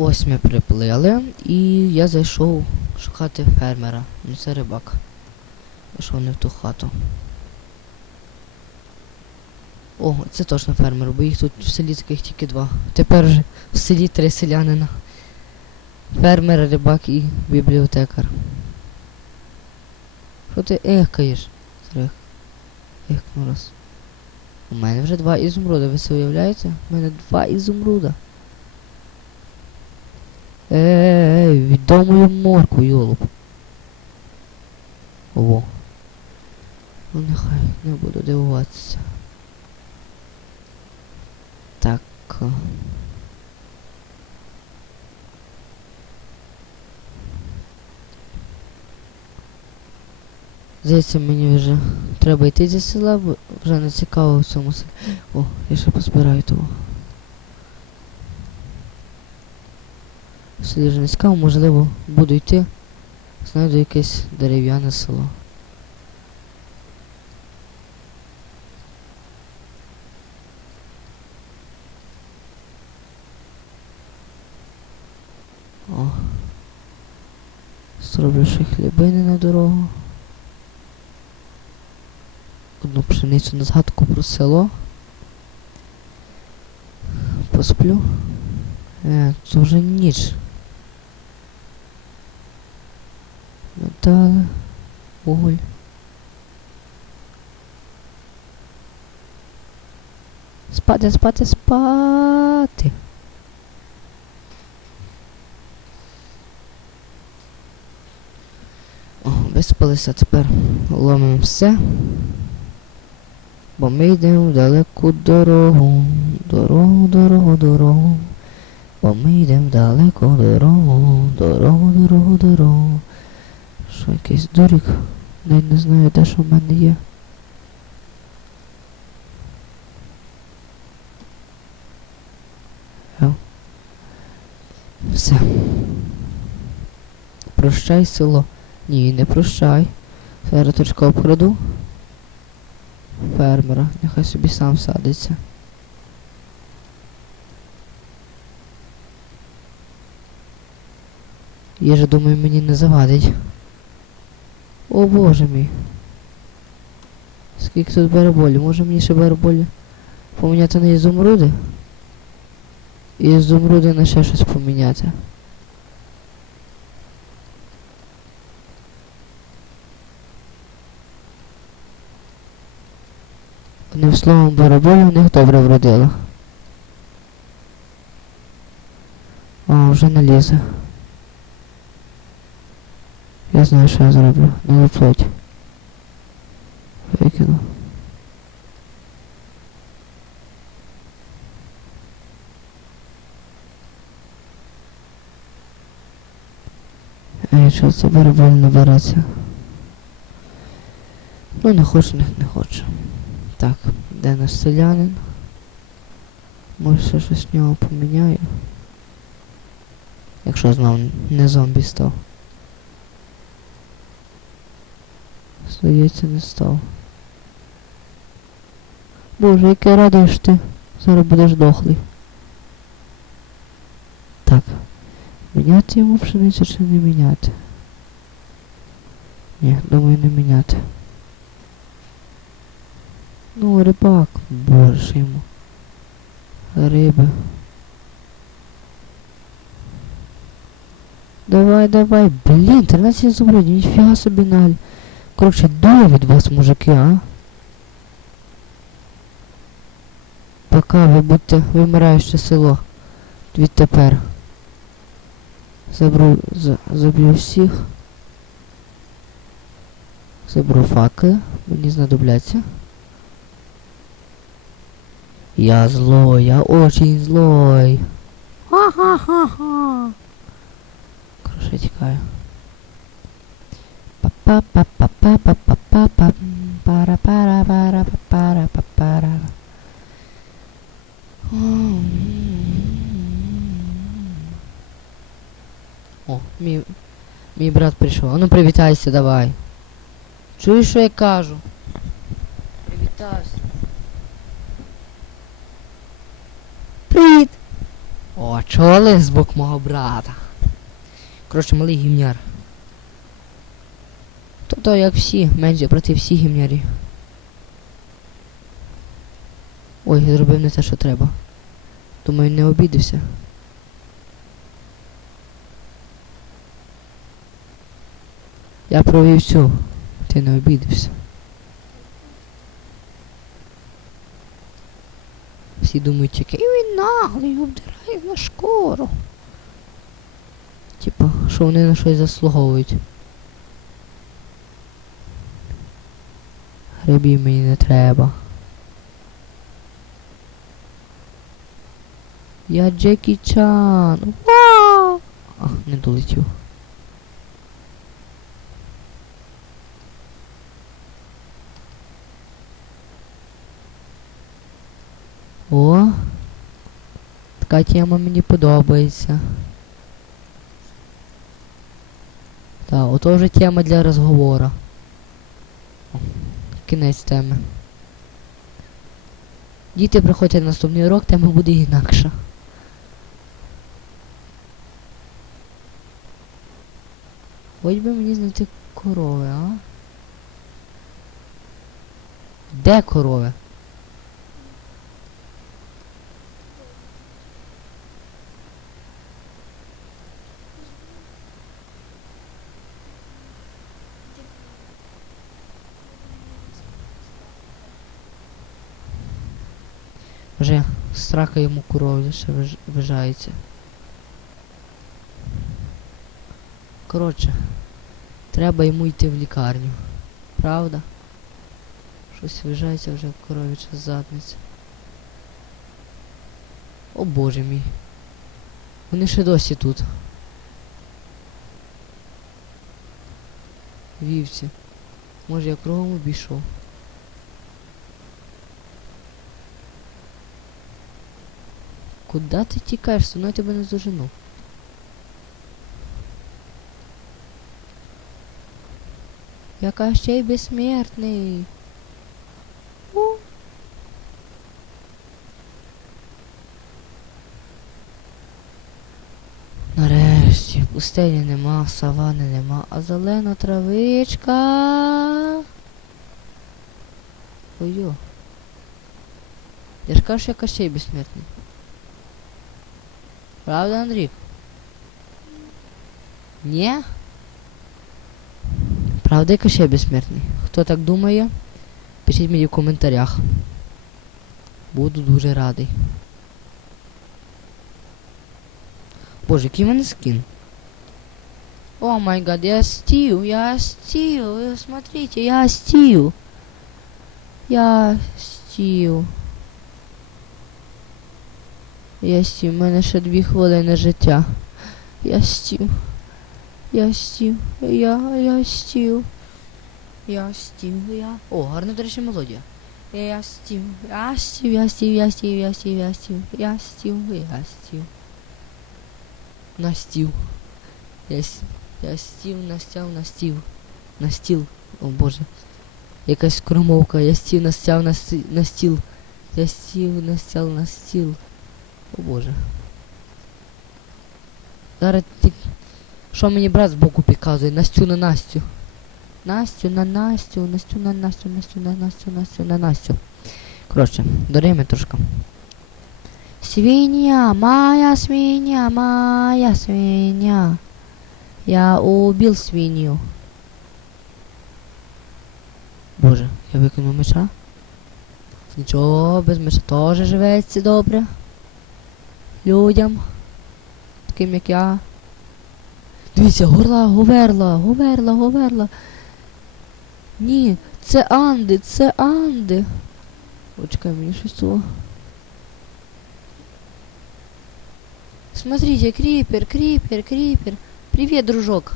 Ось ми приплили, і я зайшов шукати фермера. Ну це рибак. Зайшов не в ту хату. О, це точно фермер, бо їх тут в селі таких тільки два. Тепер вже в селі три селянина. Фермер, рибак і бібліотекар. Що ти ехкаєш? Зрех. Ехкнув раз. У мене вже два ізумруда, ви це уявляєте? У мене два ізумруда. Ей, віддай морку, йолоп. Ого. Ну нехай не буду дивуватися. Так. Здається, мені вже треба йти зі села, бо вже не цікаво в цьому селі. О, я ще позбираю того. Селі вже не можливо, буду йти. Знайду якесь дерев'яне село. О. Зроблю ще хлібини на дорогу. Одну пшеницю на згадку про село. Посплю. Е, це вже ніч. Метали, уголь. Спати, спати, спати. О, виспалися, тепер ломимо все. Бо ми йдемо в далеку дорогу, дорогу, дорогу, дорогу. Бо ми йдемо в далеку дорогу, дорогу, дорогу, дорогу. Що якийсь дурік? Навіть не знаю, де що в мене є. Все. Прощай, село. Ні, не прощай. Зараз точка обкраду. Фермера, нехай собі сам садиться. Їжа, думаю, мені не завадить. О боже мій. Скільки тут бараболі? Може мені ще бараболі поміняти на ізумруди? І ізумруди на ще щось поміняти. Одним словом, бараболі в них добре вродило. О, вже не лізе. Я знаю, що я зроблю. Не плоть. Викину. Ей, що це бараболь набереться? Ну, не хочу, не, не хочу. Так, де наш селянин? Може щось в нього поміняю. Якщо знов не зомбі став. Здається, не став. Боже, яке радуєш ти. Зараз будеш дохлий. Так. Міняти йому пшеницю чи не міняти? Ні, думаю, не міняти. Ну, рибак, боже йому. Риби. Давай, давай, блін, 13 зубродів, ніфіга собі наль. Коротше, дує від вас, мужики, а? Пока ви будете вимираюче село. Відтепер. Забру, за, заб'ю всіх. Заберу факели, мені знадобляться. Я злой, я очень злой. Ха-ха-ха-ха. Я тікаю. О, мій, мій брат прийшов. А ну привітайся, давай. Чуєш, що я кажу? Привітався. Привіт. О, Чоли з бок мого брата. Коротше, малий гімняр. Тобто, як всі, менше проти всіх гімнярів. Ой, зробив не те, що треба. Думаю, не обідався. Я провів цю. Ти не обідався. Всі думають, який він наглий, обдирає на шкуру. Типа, що вони на щось заслуговують. Грибів мені не треба. Я Джекі Чан. Вау! Не долетів. О! Така тема мені подобається. Так, ото вже тема для розговора. Кінець теми. Діти приходять на наступний урок, тема буде інакша. Хоч би мені знайти корови, а? Де корови? Вже страха йому корові ще виж- вижається. Коротше, треба йому йти в лікарню. Правда? Щось вижається вже коровіча задниця. О боже мій. Вони ще досі тут. Вівці. Може я кругом обійшов. Куда ти тікаєш? Со мною тебе не зожену. Яка ще й безсмертний. У. Нарешті, пустелі нема, савани нема, а зелена травичка. Ой-йо. Я ж кажу, що я Кощей безсмертний. Правда, Андрій? Ні? Правда, я Кощей безсмертний? Хто так думає? Пишіть мені в коментарях. Буду дуже радий. Боже, який в мене скін. О май гад, я Стив, я Стив, э, смотрите, я Стив. Я Стив. Я Стів, в мене ще дві хвилини життя. Я Стів. Я Стів. Я, я Стів. Я Стів, я. О, гарна, до речі, мелодія. Я Стів. Я Стів, я Стів, я Стів, я Стів, я Стів. Я Стів, я Стів. На стіл. Я, с- я стів, настяв, на стіл. На стіл. О боже. Якась кромовка. Я стів, настяв, на, сті- на стіл. Я стів, настяв, на стіл. О боже. Зараз ти. Що мені брат збоку підказує? Настю на Настю. Настю на Настю, Настю на Настю, Настю на Настю, Настю на Настю. Коротше, до Рими трошки. Свинья, моя свинья, моя свинья. Я убил свинью. Боже, я викинув меча. Нічого, без меча теж живеться добре. Людям. Таким як я. Дивіться, горла, говерла, говерла, говерла. Ні, це Анди, це Анди. Почекай, мені щось того. Смотрите, крипер, крипер, крипер. Привет, дружок.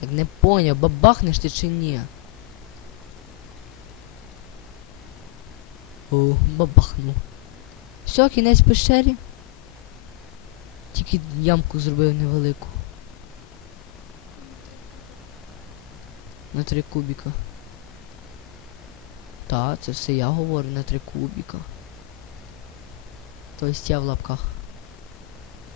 Так не поняв, бабахнеш ти чи ні? О, бабахнув. Все, кінець пещері. Тільки ямку зробив невелику. На три кубіка. Та, це все я говорю на три кубіка. Тобто я в лапках.